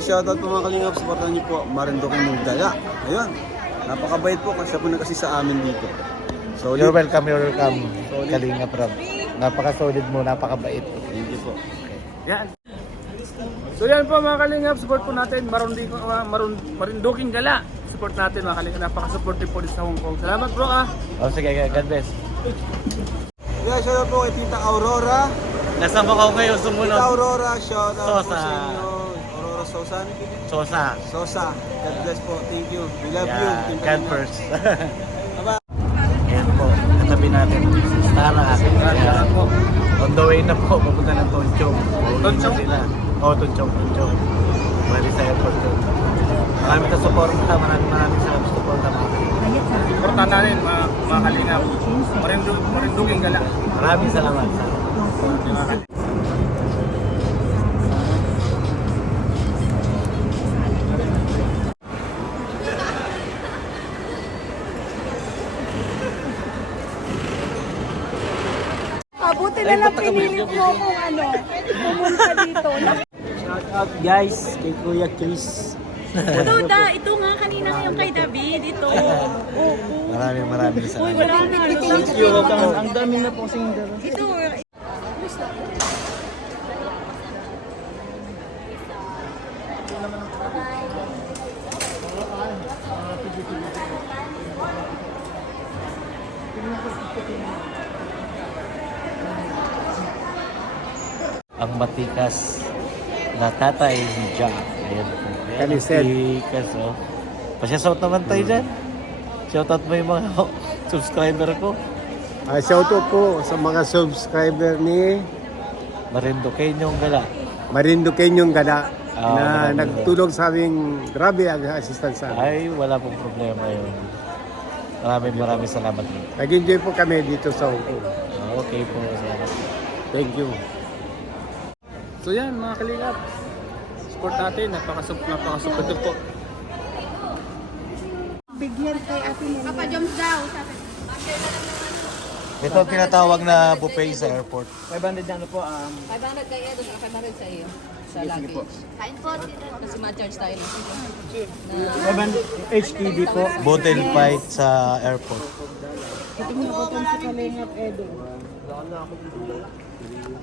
shoutout po mga kalingap. Supportan niyo po Marinduque Mugdala. Ayun. Napakabait po kasi po nag-assist sa amin dito. So, You're welcome, Kalingap Rob. Napaka-solid mo, napakabait. thank you po. Yan. So yan po mga kalingap, support po natin Marinduquing Gala. Support natin mga kalingap, napaka-supportive po din sa Hong Kong. Salamat bro ah. Oh, sige, God bless. Yeah, shoutout po kay Tita Aurora. Nasa Macau kayo Tita sumunod. Aurora, shoutout po Sosa. sa inyo. Aurora Sosa. Sosa. Sosa. God bless po. Thank you. We love you. Yeah, Team God Kalingap. first. Bye-bye. Ayan po, katabi natin si Stara. Salamat po. On the way na po, papunta ng Tonchong. Tonchong? Sila. Oh, Tonchong. Ready sa airport yun. Maraming na support. Maraming salamat sa support. Supportan natin mga kalingap. Marinduquing Gala. Maraming salamat. Mga kalingap. Buti na lang pinilit mo kung ano, pumunta dito. Shout out guys kay Kuya Chris. Ito nga kanina yung kay David, ito. Maraming salamat. Uy, wala na. Thank you. Ang dami na po singer. Ito, Ang matikas na tatay ni Jack. Ayan po. Kalised. Matikas, oh. Pasya-shout naman tayo dyan. Shoutout mo yung mga subscriber ko. Shoutout po sa mga subscriber ni Marinduqueñong Gala. Marinduqueñong Gala Ah, na Marinduque. nagtulong sa aming grabe ang assistance sa amin. Ay, wala pong problema yun. Maraming salamat. Nag-enjoy po kami dito sa Hong Kong. Okay po. Salamat. Thank you. So yan mga kalingap. Support natin, napaka-supportive po. bigyan kay Ate Nene. Papa Joms daw, sabi. Ito ang tinatawag na buffet sa airport. 500 na ano po. 500 kay Edo, 500 sa iyo. Sa luggage. Kain po. Kasi ma-charge tayo ng 500 HTV po. Bottle fight sa airport. Ito mo nakutan si Kalingap Edo.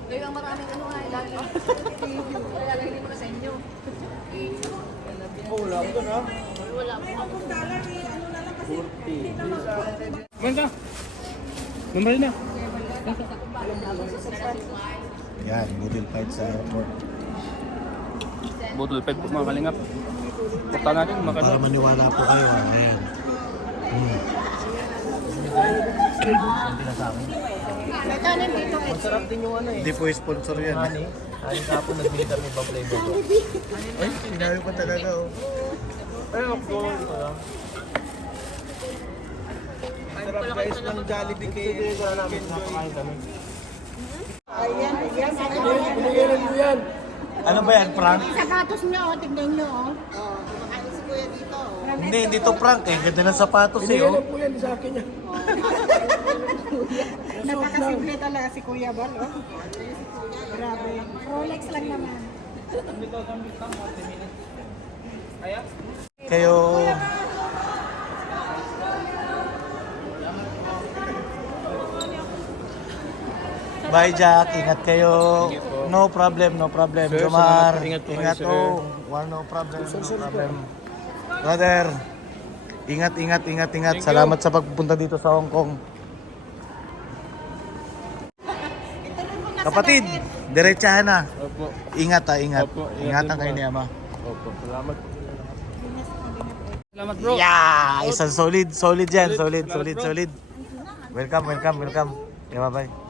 Kayo ang maraming ano nga, ilalagay mo na sa inyo. Wala ko doon ha. Wala po. Ganda. Number na. Yan, bottle fight sa airport. Bottle 5 po mga kalingap. Punta natin mga Para maniwala po kayo. Ayan. Ito nandito. Masarap din yung ano eh. Hindi po sponsor yan. Ayun ka po nagbili kami ibang flavor ko. Ay, sinabi ko talaga oh. Ay, ako. Sarap guys ng Jollibee kay Nakakain kami. Ayan. Ano ba yan, prank? Sapatos niyo, oh, tignan niyo, oh. Hindi to prank eh. Ganda ng sapatos eh oh. po yan sa akin yan. Napakasimple talaga si Kuya Bal, oh. Grabe. Rolex lang naman. Kayo... Bye Jack, ingat kayo. No problem. Sir, Jomar, salamat. Ingat po kayo, ingat sir. oh. No problem. Brother, ingat. Salamat sa pagpunta dito sa Hong Kong. Kapatid, diretsahan na. Opo. Ingat. Opo, Ingatan din kayo po. ni Ama. Opo, salamat. Salamat bro. Yeah! Isang solid yan. Solid. Solid. Welcome. Yeah, bye-bye.